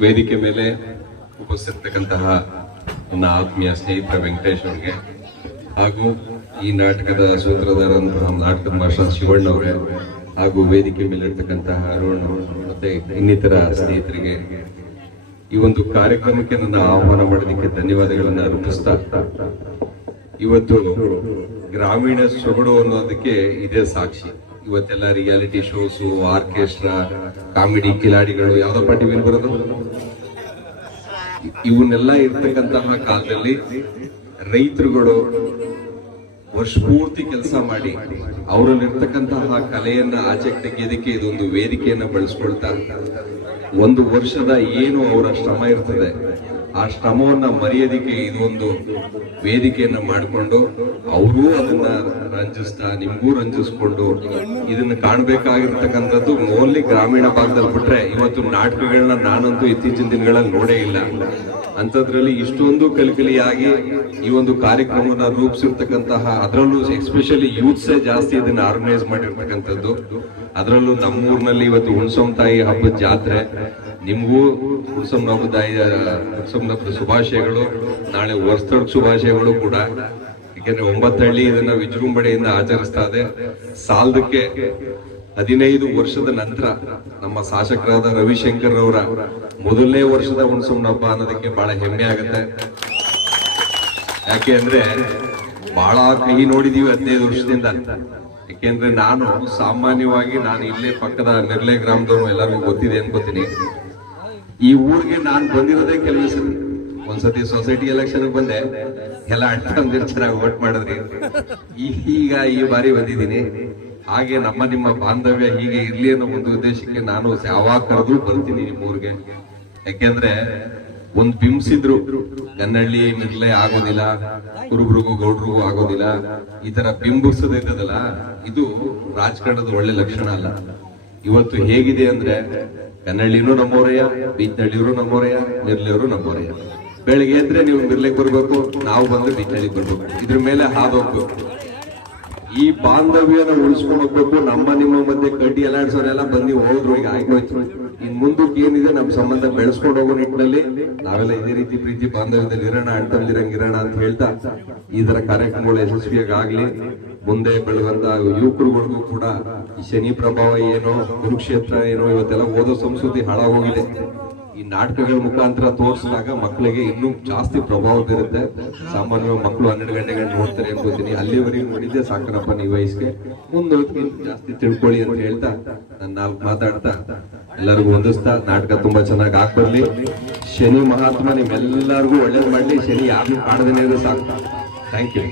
ವೇದಿಕೆ ಮೇಲೆ ಉಪಸ್ಥಿತಕ್ಕಂತಹ ನನ್ನ ಆತ್ಮೀಯ ಸ್ನೇಹಿತರ ವೆಂಕಟೇಶ್ ಅವರಿಗೆ ಹಾಗೂ ಈ ನಾಟಕದ ಸೂತ್ರಧಾರಂತಹ ನಾಟಕದ ಮಾಸ್ಟರ್ ಶಿವಣ್ಣ ಅವರೇ ಹಾಗೂ ವೇದಿಕೆ ಮೇಲೆ ಇರ್ತಕ್ಕಂತಹ ಅರುಣ್ ಮತ್ತೆ ಇನ್ನಿತರ ಸ್ನೇಹಿತರಿಗೆ ಈ ಒಂದು ಕಾರ್ಯಕ್ರಮಕ್ಕೆ ನನ್ನ ಆಹ್ವಾನ ಮಾಡೋದಕ್ಕೆ ಧನ್ಯವಾದಗಳನ್ನು ಅರ್ಪಿಸ್ತಾ, ಇವತ್ತು ಗ್ರಾಮೀಣ ಸೊಗಡು ಅನ್ನೋದಕ್ಕೆ ಇದೇ ಸಾಕ್ಷಿ. ಇವತ್ತೆಲ್ಲ ರಿಯಾಲಿಟಿ ಶೋಸು, ಆರ್ಕೆಸ್ಟ್ರಾ, ಕಾಮಿಡಿ ಕಿಲಾಡಿಗಳು, ಯಾವ್ದಪ್ಪ ಟಿವಿಲಿ ಬರೋದು, ಇವನ್ನೆಲ್ಲ ಇರ್ತಕ್ಕಂತಹ ಕಾಲದಲ್ಲಿ ರೈತರುಗಳು ವರ್ಷ ಪೂರ್ತಿ ಕೆಲಸ ಮಾಡಿ ಅವರಲ್ಲಿರ್ತಕ್ಕಂತಹ ಕಲೆಯನ್ನ ಆಚೆಗೆ ತೆಗೆಯೋದಕ್ಕೆ ಇದೊಂದು ವೇದಿಕೆಯನ್ನ ಬಳಸ್ಕೊಳ್ತಾ, ಒಂದು ವರ್ಷದ ಏನು ಅವರ ಶ್ರಮ ಇರ್ತದೆ ಆ ಶ್ರಮವನ್ನ ಮರೆಯೋದಿಕ್ಕೆ ಇದೊಂದು ವೇದಿಕೆಯನ್ನ ಮಾಡಿಕೊಂಡು ಅವರು ಅದನ್ನ ರಂಜಿಸ್ತಾ ನಿಮ್ಗೂ ರಂಜಿಸ್ಕೊಂಡು ಇದನ್ನ ಕಾಣ್ಬೇಕಾಗಿರ್ತಕ್ಕಂಥದ್ದು ಓನ್ಲಿ ಗ್ರಾಮೀಣ ಭಾಗದಲ್ಲಿ ಬಿಟ್ರೆ ಇವತ್ತು ನಾಟಕಗಳನ್ನ ನಾನಂತೂ ಇತ್ತೀಚಿನ ದಿನಗಳಲ್ಲಿ ನೋಡೇ ಇಲ್ಲ. ಅಂಥದ್ರಲ್ಲಿ ಇಷ್ಟೊಂದು ಕಲಿಕಲಿಯಾಗಿ ಈ ಒಂದು ಕಾರ್ಯಕ್ರಮವನ್ನ ರೂಪಿಸಿರ್ತಕ್ಕಂತಹ, ಅದರಲ್ಲೂ ಎಸ್ಪೆಷಲಿ ಯೂತ್ಸೇ ಜಾಸ್ತಿ ಇದನ್ನ ಆರ್ಗನೈಸ್ ಮಾಡಿರ್ತಕ್ಕಂಥದ್ದು. ಅದರಲ್ಲೂ ನಮ್ಮೂರಿನಲ್ಲಿ ಇವತ್ತು ಹುಣಸಮ್ ತಾಯಿ ಹಬ್ಬದ ಜಾತ್ರೆ, ನಿಮ್ಗೂ ಹುಣಸಮ್ ಹಬ್ಬದ ಶುಭಾಶಯಗಳು, ನಾಳೆ ವರ್ಷದ ಶುಭಾಶಯಗಳು ಕೂಡ. ಯಾಕೆಂದ್ರೆ 9 ಹಳ್ಳಿ ಇದನ್ನ ವಿಜೃಂಭಣೆಯಿಂದ ಆಚರಿಸ್ತಾ ಇದೆ. ಸಾಲದಕ್ಕೆ 15 ವರ್ಷದ ನಂತರ ನಮ್ಮ ಶಾಸಕರಾದ ರವಿಶಂಕರ್ ಅವರ ಮೊದಲನೇ ವರ್ಷದ ಹುಣಸಮ್ ಹಬ್ಬ ಅನ್ನೋದಕ್ಕೆ ಬಹಳ ಹೆಮ್ಮೆ ಆಗುತ್ತೆ. ಯಾಕೆ ಅಂದ್ರೆ ಬಹಳ ಕಹಿ ನೋಡಿದೀವಿ 15 ವರ್ಷದಿಂದ. ಯಾಕೆಂದ್ರೆ ನಾನು ಸಾಮಾನ್ಯವಾಗಿ ಇಲ್ಲೇ ಪಕ್ಕದ ನಿರ್ಲೆ ಗ್ರಾಮದವರು ಎಲ್ಲರಿಗೂ ಗೊತ್ತಿದೆ ಅನ್ಕೋತೀನಿ. ಈ ಊರಿಗೆ ನಾನು ಬಂದಿರೋದೇ ಕೆಲವು ಸತಿ. ಒಂದ್ಸತಿ ಸೊಸೈಟಿ ಎಲೆಕ್ಷನ್ ಬಂದೆ, ಎಲ್ಲ ಅಡ್ಡ ಚೆನ್ನಾಗಿ ವೋಟ್ ಮಾಡಿದ್ರಿ. ಈಗ ಈ ಬಾರಿ ಬಂದಿದ್ದೀನಿ. ಹಾಗೆ ನಿಮ್ಮ ಬಾಂಧವ್ಯ ಹೀಗೆ ಇರ್ಲಿ ಅನ್ನೋ ಒಂದು ಉದ್ದೇಶಕ್ಕೆ ನಾನು ಯಾವಾಗ ಕರೆದ್ರು ಬರ್ತೀನಿ ನಿಮ್ಮೂರಿಗೆ. ಯಾಕೆಂದ್ರೆ ಒಂದ್ ಬಿಂಬಿಸಿದ್ರು ಕನ್ನಳ್ಳಿ ನಿರ್ಲೆ ಆಗೋದಿಲ್ಲ, ಕುರುಬರಿಗೂ ಗೌಡ್ರಿಗೂ ಆಗೋದಿಲ್ಲ, ಈ ತರ ಬಿಂಬಿಸೋದಿದ್ದದಲ್ಲ, ಇದು ರಾಜಕಾರಣದ ಒಳ್ಳೆ ಲಕ್ಷಣ ಅಲ್ಲ. ಇವತ್ತು ಹೇಗಿದೆ ಅಂದ್ರೆ ಕನ್ನಳ್ಳಿನೂ ನಮ್ಮೋರಯ್ಯ, ಬೀಚ್ನಳ್ಳಿಯವರು ನಮ್ಮೋರಯ್ಯ, ನಿರ್ಲೆಯವರು ನಮ್ಮೋರಯ್ಯ. ಬೆಳಿಗ್ಗೆ ಎದ್ರೆ ನೀವು ನಿರ್ಲೆಗೆ ಬರ್ಬೇಕು, ನಾವು ಬಂದ್ರೆ ಬೀಚ್ನಳ್ಳಿಗೆ ಬರ್ಬೇಕು. ಇದ್ರ ಮೇಲೆ ಹಾದೋಗ್ಬೇಕು. ಈ ಬಾಂಧವ್ಯನ ಉಳಿಸ್ಕೊಂಡು ಹೋಗ್ಬೇಕು. ನಿಮ್ಮ ಮಧ್ಯೆ ಕಡ್ಡಿ ಎಲ್ಲಾಡ್ಸೋರೆಲ್ಲ ಬಂದು ಹೋದ್ರು, ಈಗ ಆಗೋಯ್ತು. ಇನ್ ಮುಂದಕ್ಕೆ ಏನಿದೆ ನಮ್ಮ ಸಂಬಂಧ ಬೆಳೆಸ್ಕೊಂಡು ಹೋಗೋ ನಿಟ್ಟಿನಲ್ಲಿ ನಾವೆಲ್ಲ ಇದೇ ರೀತಿ ಪ್ರೀತಿ ಬಾಂಧವ್ಯದಲ್ಲಿ ಇರೋಣ, ಅಣ್ತಂದಿರಂಗಿರೋಣ ಅಂತ ಹೇಳ್ತಾ ಈ ತರ ಕಾರ್ಯಕ್ರಮಗಳು ಯಶಸ್ವಿಯಾಗಲಿ. ಮುಂದೆ ಬೆಳೆದಂತ ಯುವಕರುಗಳಿಗೂ ಕೂಡ ಈ ಶನಿ ಪ್ರಭಾವ ಏನೋ, ಕುರುಕ್ಷೇತ್ರ ಏನೋ, ಇವತ್ತೆಲ್ಲ ಓದೋ ಸಂಸ್ಕೃತಿ ಹಾಳಾಗೋಗಿದೆ. ಈ ನಾಟಕಗಳ ಮುಖಾಂತರ ತೋರಿಸಿದಾಗ ಮಕ್ಕಳಿಗೆ ಇನ್ನೂ ಜಾಸ್ತಿ ಪ್ರಭಾವ ಬೀರುತ್ತೆ. ಸಾಮಾನ್ಯವಾಗಿ ಮಕ್ಕಳು 12 ಗಂಟೆಗೆ ನೋಡ್ತಾರೆ ಅನ್ಕೋತೀನಿ. ಅಲ್ಲಿವರೆಗೂ ನೋಡಿದ್ದೆ ಸಾಕನಪ್ಪ ನೀವು ವಯಸ್ಸಿಗೆ, ಮುಂದೆ ಜಾಸ್ತಿ ತಿಳ್ಕೊಳ್ಳಿ ಅಂತ ಹೇಳ್ತಾ ನಾನು ಮಾತಾಡ್ತಾ ಎಲ್ಲರಿಗೂ ಹೊಂದಿಸ್ತಾ, ನಾಟಕ ತುಂಬಾ ಚೆನ್ನಾಗಿ ಆಗ್ಬರ್ಲಿ. ಶನಿ ಮಹಾತ್ಮ ನಿಮ್ಮೆಲ್ಲರಿಗೂ ಒಳ್ಳೇದು ಮಾಡ್ಲಿ. ಶನಿ ಯಾರು ಕಾಣದೇನೆ ಸಾಕು. Thank you.